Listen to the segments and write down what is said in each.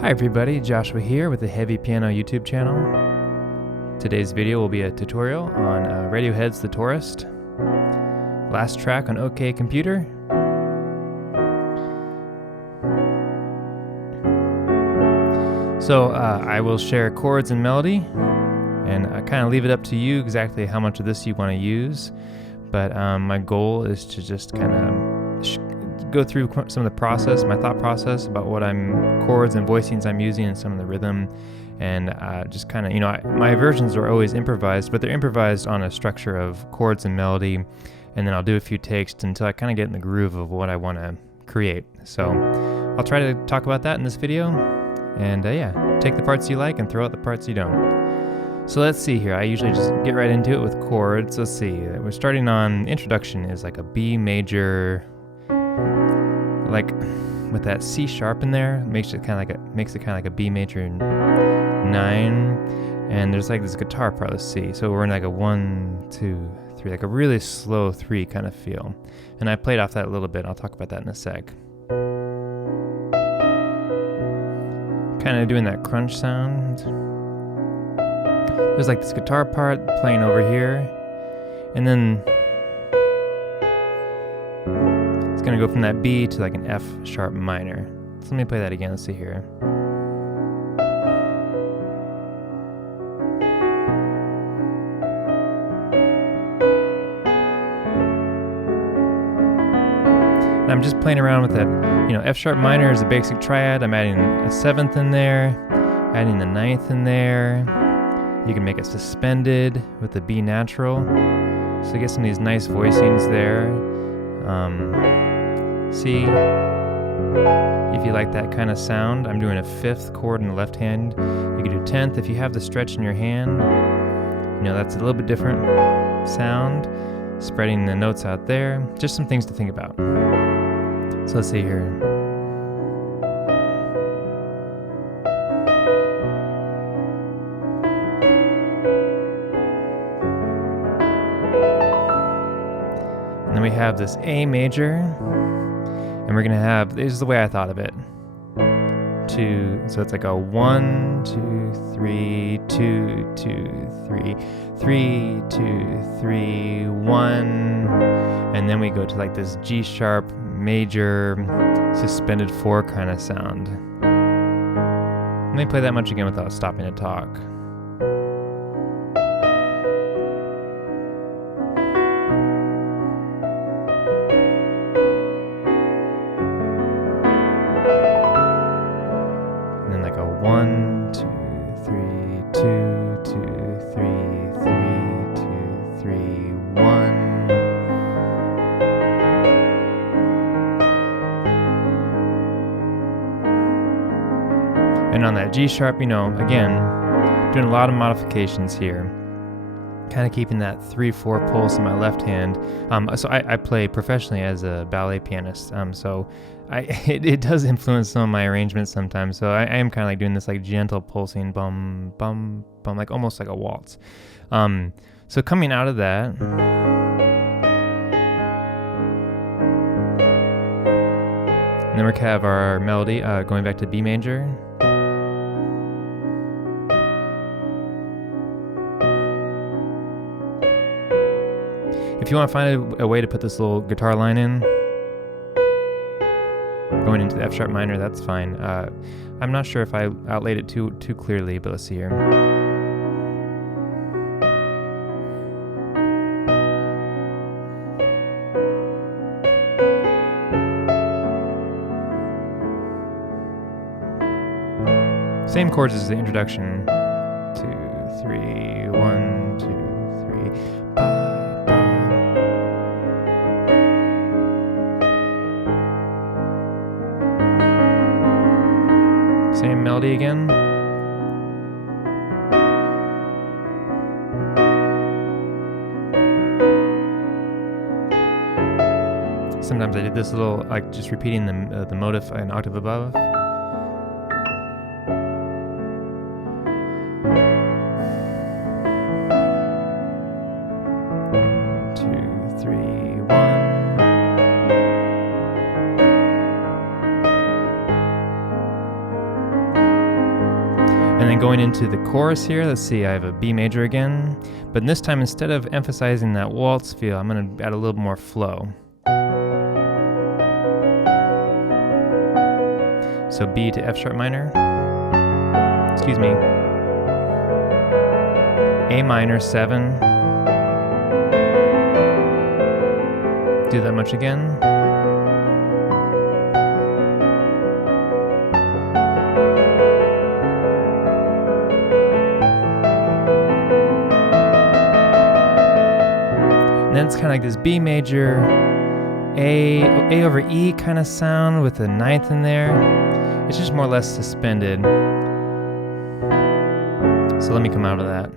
Hi everybody, Joshua here with the Heavy Piano YouTube channel. Today's video will be a tutorial on Radiohead's The Tourist. Last track on OK Computer. So I will share chords and melody, and I kind of leave it up to you exactly how much of this you want to use. But my goal is to just kind of go through some of the process, my thought process about what chords and voicings I'm using and some of the rhythm, and just kind of, my versions are always improvised, but they're improvised on a structure of chords and melody, and then I'll do a few takes until I kind of get in the groove of what I want to create. So I'll try to talk about that in this video, and take the parts you like and throw out the parts you don't. So let's see here. I usually just get right into it with chords. Let's see. We're starting on, introduction is like a B major, like with that C sharp in there, makes it kind of like a B major 9, and there's like this guitar part. Let's see. So we're in like a 1, 2, 3, like a really slow 3 kind of feel. And I played off that a little bit. I'll talk about that in a sec. Kind of doing that crunch sound. There's like this guitar part playing over here, and then it's gonna go from that B to like an F sharp minor. So let me play that again. Let's see here. And I'm just playing around with that. F sharp minor is a basic triad. I'm adding a 7th in there, adding the 9th in there. You can make it suspended with the B natural. So you get some of these nice voicings there. C, if you like that kind of sound. I'm doing a 5th chord in the left hand. You can do 10th if you have the stretch in your hand. That's a little bit different sound. Spreading the notes out there. Just some things to think about. So let's see here. And then we have this A major, and we're gonna have, this is the way I thought of it. 2, so it's like a 1, 2, 3, 2, 2, 3, 3, 2, 3, 1, and then we go to like this G sharp major suspended 4 kind of sound. Let me play that much again without stopping to talk. And then like a 1, 2, 3, 2, 2, 3, 3, 2, 3, 1. And on that G sharp, again, doing a lot of modifications here. Kind of keeping that 3/4 pulse in my left hand. So I play professionally as a ballet pianist. So it does influence some of my arrangements sometimes. So I am kind of like doing this like gentle pulsing, bum, bum, bum, like almost like a waltz. So coming out of that, and then we have our melody going back to B major. If you want to find a way to put this little guitar line in, going into the F sharp minor, that's fine. I'm not sure if I outlaid it too clearly, but let's see here. Same chords as the introduction. 2, 3, 1, 2, 3. Same melody again. Sometimes I did this little, like just repeating the motif an octave above. going into the chorus here, let's see, I have a B major again, but this time instead of emphasizing that waltz feel, I'm going to add a little more flow. So B to F sharp minor, excuse me, A minor 7, do that much again. And then it's kind of like this B major, A over E kind of sound with a ninth in there. It's just more or less suspended. So let me come out of that.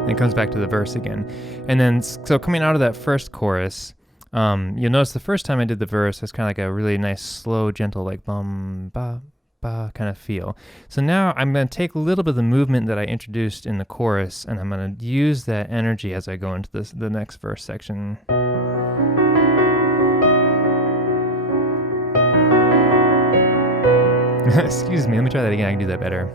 And it comes back to the verse again. And then, so coming out of that first chorus, you'll notice the first time I did the verse, it's kind of like a really nice, slow, gentle, like bum, ba, ba kind of feel. So now I'm going to take a little bit of the movement that I introduced in the chorus, and I'm going to use that energy as I go into the next verse section. Excuse me, let me try that again. I can do that better.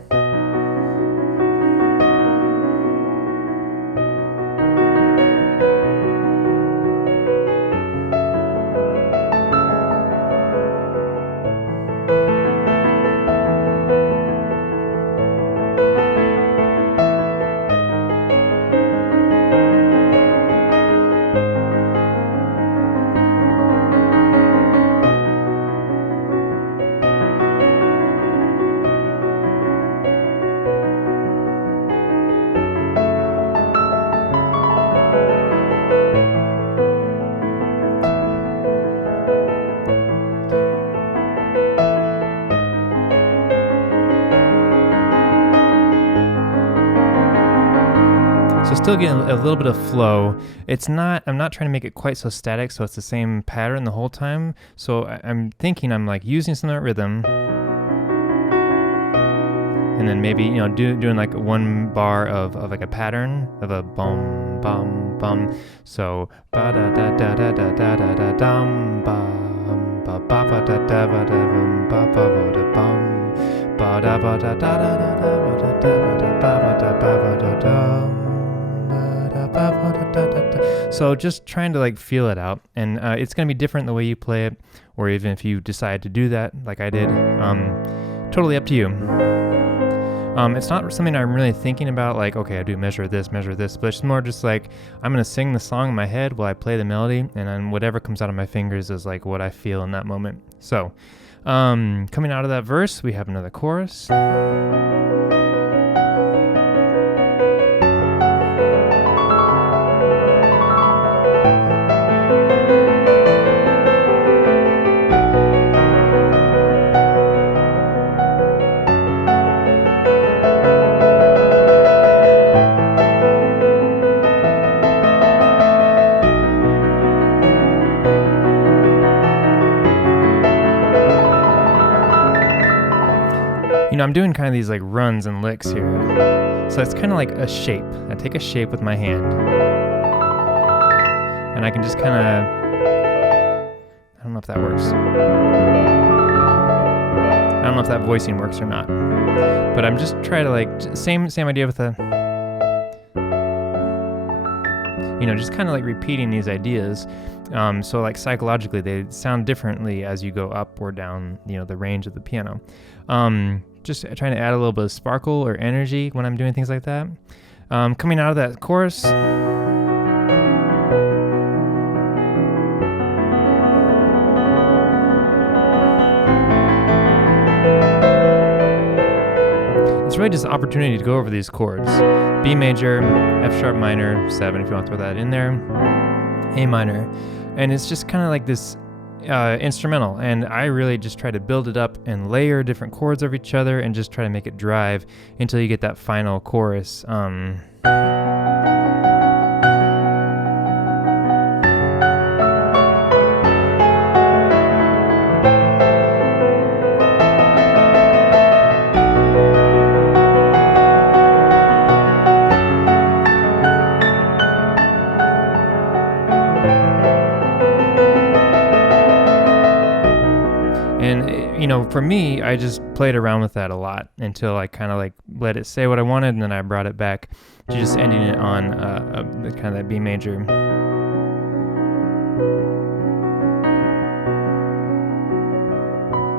So still getting a little bit of flow. I'm not trying to make it quite so static, so it's the same pattern the whole time. So I'm thinking I'm like using some of that rhythm, and then maybe, you know, doing like one bar of like a pattern of a bum bum bum. So ba da da da da da da da da dum bum ba ba ba da da ba da bum ba ba ba da bum ba da ba da da da da da da da ba da ba da dum. So just trying to like feel it out, and it's going to be different the way you play it, or even if you decide to do that like I did, totally up to you. It's not something I'm really thinking about, like, okay, I do measure this, but it's more just like, I'm going to sing the song in my head while I play the melody, and then whatever comes out of my fingers is like what I feel in that moment. So coming out of that verse, we have another chorus. You know, I'm doing kind of these like runs and licks here. So it's kind of like a shape. I take a shape with my hand, and I can just kind of, I don't know if that works. I don't know if that voicing works or not. But I'm just trying to like, same idea with the, you know, just kind of like repeating these ideas. So like psychologically, they sound differently as you go up or down, you know, the range of the piano. Just trying to add a little bit of sparkle or energy when I'm doing things like that. Coming out of that chorus. It's really just an opportunity to go over these chords. B major, F sharp minor, 7 if you want to throw that in there, A minor. And it's just kind of like this instrumental, and I really just try to build it up and layer different chords over each other and just try to make it drive until you get that final chorus. for me, I just played around with that a lot until I kind of like let it say what I wanted, and then I brought it back to just ending it on kind of that B major.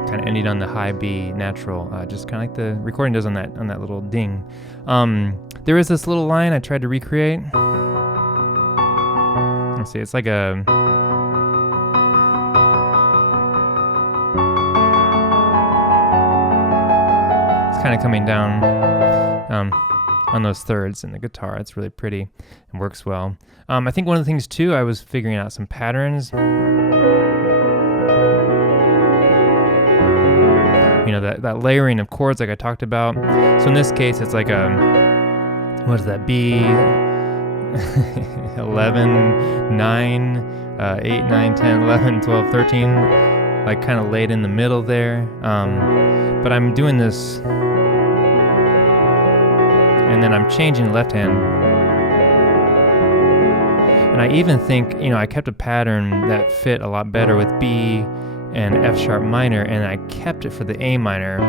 Kind of ending on the high B natural, just kind of like the recording does on that little ding. There is this little line I tried to recreate. Let's see, it's like a... It's kind of coming down on those thirds in the guitar. It's really pretty and works well. I think one of the things too, I was figuring out some patterns. You know, that layering of chords like I talked about. So in this case, it's like a, what is that, B, 11, 9, 8, 9, 10, 11, 12, 13, like kind of laid in the middle there. But I'm doing this, and then I'm changing the left hand. And I even think, you know, I kept a pattern that fit a lot better with B and F sharp minor, and I kept it for the A minor.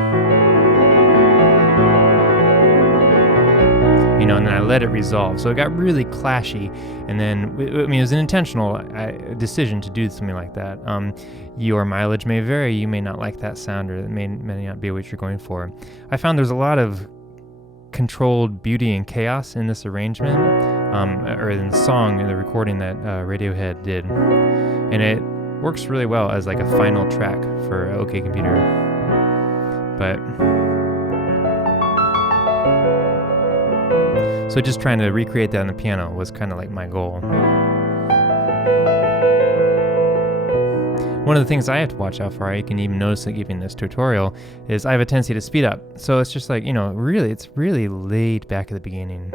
You know, and then I let it resolve. So it got really clashy, and then, I mean, it was an intentional decision to do something like that. Your mileage may vary. You may not like that sound, or it may not be what you're going for. I found there's a lot of controlled beauty and chaos in this arrangement, or in the song, in the recording that Radiohead did. And it works really well as like a final track for OK Computer. But so just trying to recreate that on the piano was kind of like my goal. One of the things I have to watch out for, I can even notice it giving this tutorial, is I have a tendency to speed up. So it's just like, you know, really, it's really laid back at the beginning.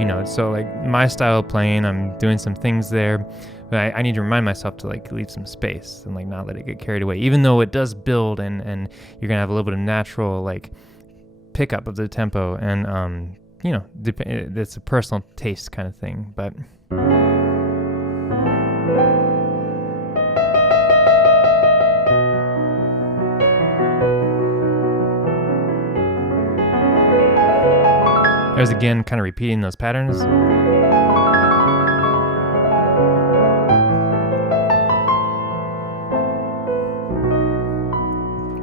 You know, so like my style of playing, I'm doing some things there, but I need to remind myself to like leave some space and like not let it get carried away, even though it does build and you're gonna have a little bit of natural like pickup of the tempo, and you know, it's a personal taste kind of thing, but there's again kind of repeating those patterns.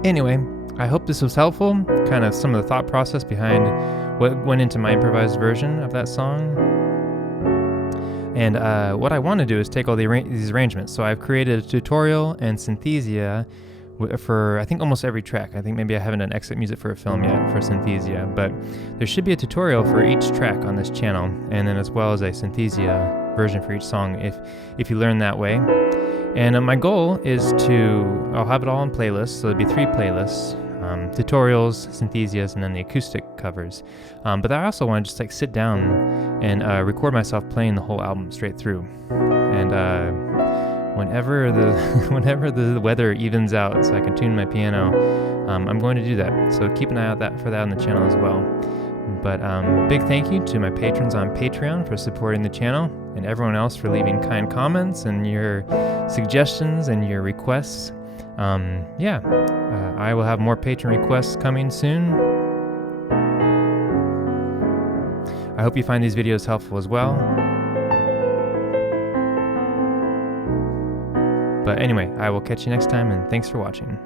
Anyway, I hope this was helpful, kind of some of the thought process behind what went into my improvised version of that song. And what I want to do is take all these arrangements. So I've created a tutorial and synthesia for I think almost every track. I think maybe I haven't done exit music for a film yet for synthesia, but there should be a tutorial for each track on this channel, and then as well as a synthesia version for each song if you learn that way. And my goal is I'll have it all in playlists, so there'll be 3 playlists, tutorials, synthesias, and then the acoustic covers. But I also want to just like sit down and record myself playing the whole album straight through. And whenever the weather evens out so I can tune my piano, I'm going to do that. So keep an eye out for that on the channel as well. But big thank you to my patrons on Patreon for supporting the channel, and everyone else for leaving kind comments and your suggestions and your requests. I will have more patron requests coming soon. I hope you find these videos helpful as well. But anyway, I will catch you next time, and thanks for watching.